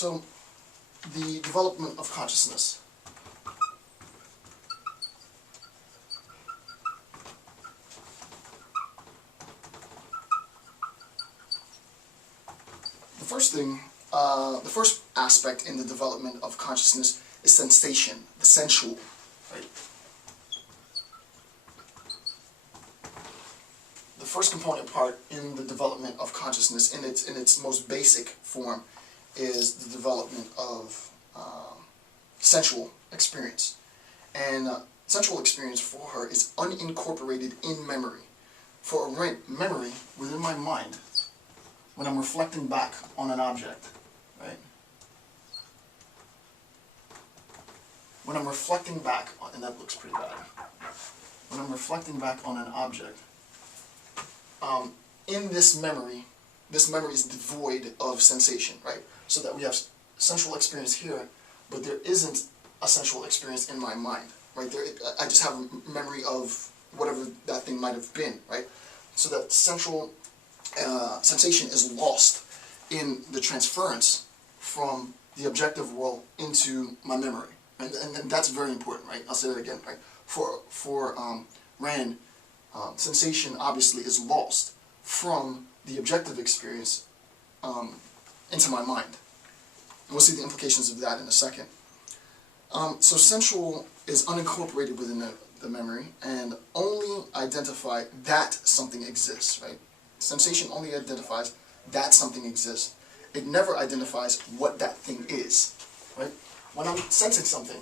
So, the development of consciousness. The first aspect in the development of consciousness is sensation, the sensual, right? The first component part in the development of consciousness, in its most basic form, is the development of sensual experience. And sensual experience for her is unincorporated in memory. For a memory within my mind, when I'm reflecting back on an object, right? When I'm reflecting back, and that looks pretty bad. When I'm reflecting back on an object, in this memory is devoid of sensation, right? So that we have sensual experience here, but there isn't a sensual experience in my mind, right? I just have a memory of whatever that thing might have been, right? So that sensual sensation is lost in the transference from the objective world into my memory, and that's very important, right? I'll say that again, right? For Rand, sensation obviously is lost from the objective experience into my mind. And we'll see the implications of that in a second. So sensual is unincorporated within the memory and only identify that something exists, right? Sensation only identifies that something exists. It never identifies what that thing is, right? When I'm sensing something,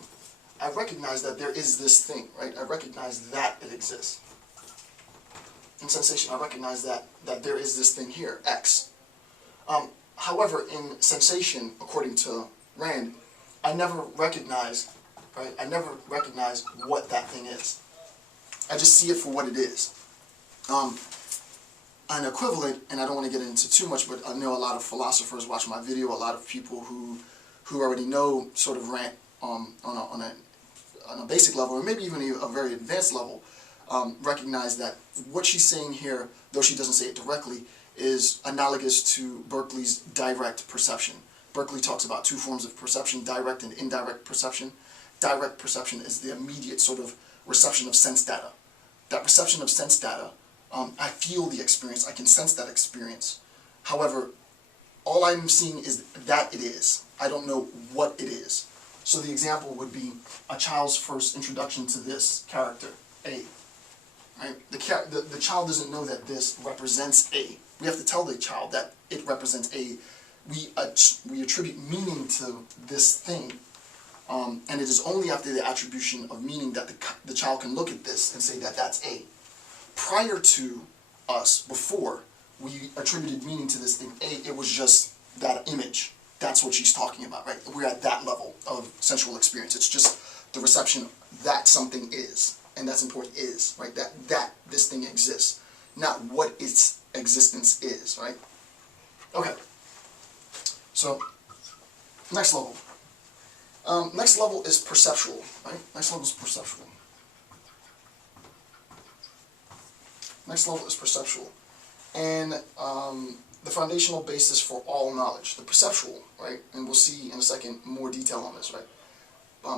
I recognize that there is this thing, right? I recognize that it exists. In sensation, I recognize that there is this thing here, X. However, in sensation, according to Rand, I never recognize, right? I never recognize what that thing is. I just see it for what it is. An equivalent, and I don't want to get into too much, but I know a lot of philosophers watch my video, a lot of people who already know sort of Rand on a basic level, or maybe even a very advanced level, recognize that what she's saying here, though she doesn't say it directly, is analogous to Berkeley's direct perception. Berkeley talks about two forms of perception, direct and indirect perception. Direct perception is the immediate sort of reception of sense data. That reception of sense data, I feel the experience, I can sense that experience. However, all I'm seeing is that it is. I don't know what it is. So the example would be a child's first introduction to this character, A. Right? The child doesn't know that this represents A. We have to tell the child that it represents A. We attribute meaning to this thing, and it is only after the attribution of meaning that the child can look at this and say that that's A. Prior to us, before we attributed meaning to this thing A, it was just that image. That's what she's talking about, right? We're at that level of sensual experience. It's just the reception that something is, and that's important, is, right? That this thing exists, not what its existence is, right? Okay. So, next level. Next level is perceptual, right? Next level is perceptual. Next level is perceptual. And the foundational basis for all knowledge, the perceptual, right? And we'll see in a second more detail on this, right?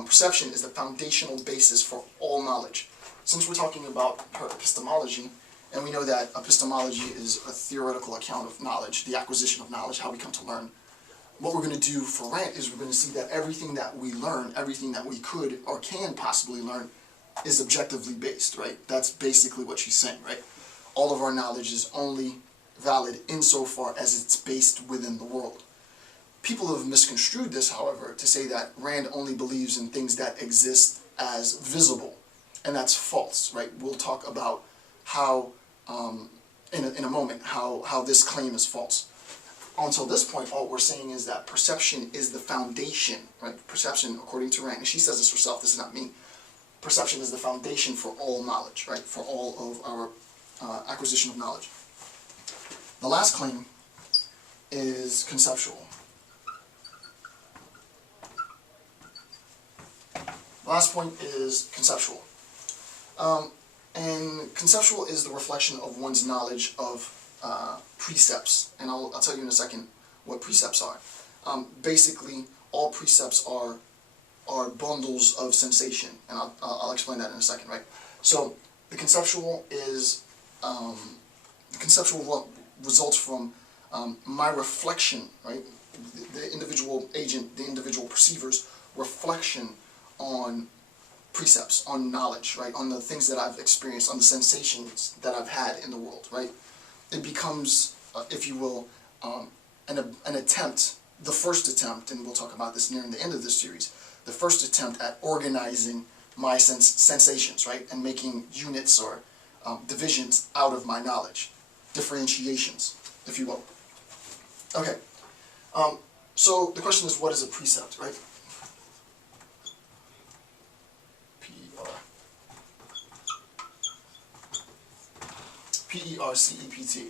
Perception is the foundational basis for all knowledge. Since we're talking about epistemology, and we know that epistemology is a theoretical account of knowledge, the acquisition of knowledge, how we come to learn, what we're going to do for Rand is we're going to see that everything that we learn, everything that we could or can possibly learn, is objectively based, right? That's basically what she's saying, right? All of our knowledge is only valid insofar as it's based within the world. People have misconstrued this, however, to say that Rand only believes in things that exist as visible, and that's false, right? We'll talk about how, in a moment, how this claim is false. Until this point, all we're saying is that perception is the foundation, right? Perception, according to Rand, and she says this herself, this is not me, perception is the foundation for all knowledge, right? For all of our acquisition of knowledge. The last claim is conceptual. The last point is conceptual. And conceptual is the reflection of one's knowledge of precepts. And I'll tell you in a second what precepts are. basically all precepts are bundles of sensation, and I'll explain that in a second, right? So the conceptual is results from my reflection, right? The individual agent, the individual perceiver's reflection on precepts, on knowledge, right? On the things that I've experienced, on the sensations that I've had in the world, right? It becomes, if you will, an attempt, the first attempt, and we'll talk about this near the end of this series, the first attempt at organizing my sensations, right? And making units or divisions out of my knowledge, differentiations, if you will. Okay, so the question is, what is a precept, right? P-E-R-C-E-P-T.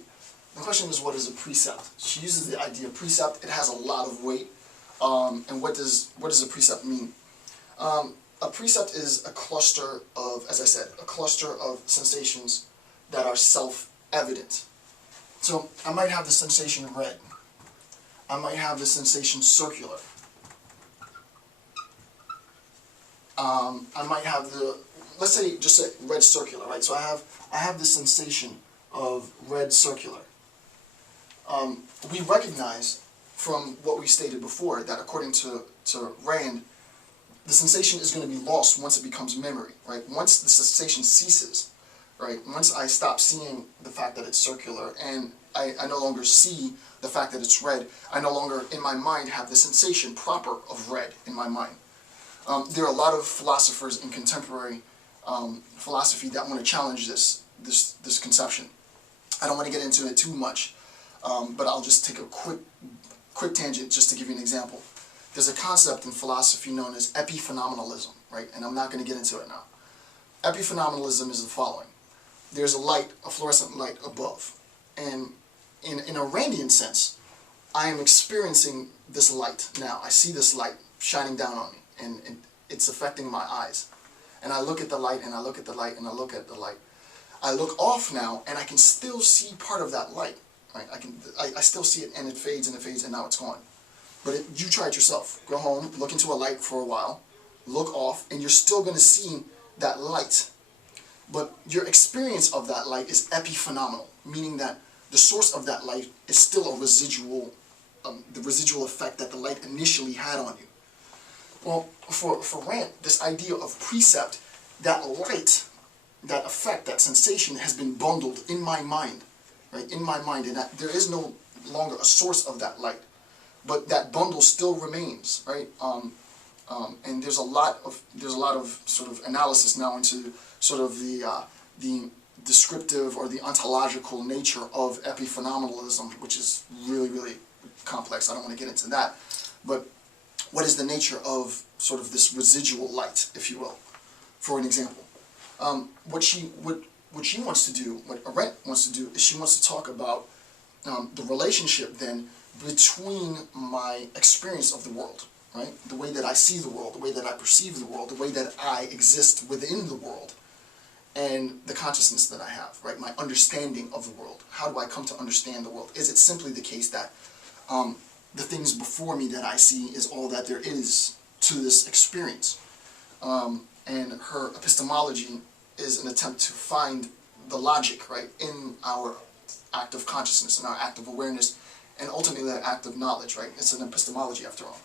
The question is, what is a precept? She uses the idea of precept. It has a lot of weight. And what does a precept mean? A precept is a cluster of, as I said, a cluster of sensations that are self-evident. So I might have the sensation red. I might have the sensation circular. I might have the, let's say, just say red circular, right? So I have the sensation of red circular. We recognize from what we stated before that according to Rand, the sensation is going to be lost once it becomes memory, right? Once the sensation ceases, right? Once I stop seeing the fact that it's circular and I no longer see the fact that it's red, I no longer in my mind have the sensation proper of red in my mind. There are a lot of philosophers in contemporary philosophy that want to challenge this conception. I don't want to get into it too much, but I'll just take a quick tangent just to give you an example. There's a concept in philosophy known as epiphenomenalism, right? And I'm not going to get into it now. Epiphenomenalism is the following. There's a light, a fluorescent light above. And in a Randian sense, I am experiencing this light now. I see this light shining down on me, and it's affecting my eyes. And I look at the light, and I look at the light, and I look at the light. I look off now, and I can still see part of that light. Right? I still see it, and it fades, and now it's gone. But you try it yourself. Go home, look into a light for a while, look off, and you're still going to see that light. But your experience of that light is epiphenomenal, meaning that the source of that light is still a residual, the residual effect that the light initially had on you. Well, for Rand, this idea of precept, that light, that effect, that sensation has been bundled in my mind, right? In my mind, and that there is no longer a source of that light, but that bundle still remains, right? And there's a lot of sort of analysis now into sort of the descriptive or the ontological nature of epiphenomenalism, which is really, really complex. I don't want to get into that, but what is the nature of sort of this residual light, if you will? For an example, what she wants to do, what Arendt wants to do, is she wants to talk about the relationship then between my experience of the world, right? The way that I see the world, the way that I perceive the world, the way that I exist within the world, and the consciousness that I have, right? My understanding of the world. How do I come to understand the world? Is it simply the case that the things before me that I see is all that there is to this experience? And her epistemology is an attempt to find the logic, right, in our act of consciousness, in our act of awareness, and ultimately that act of knowledge, right? It's an epistemology after all.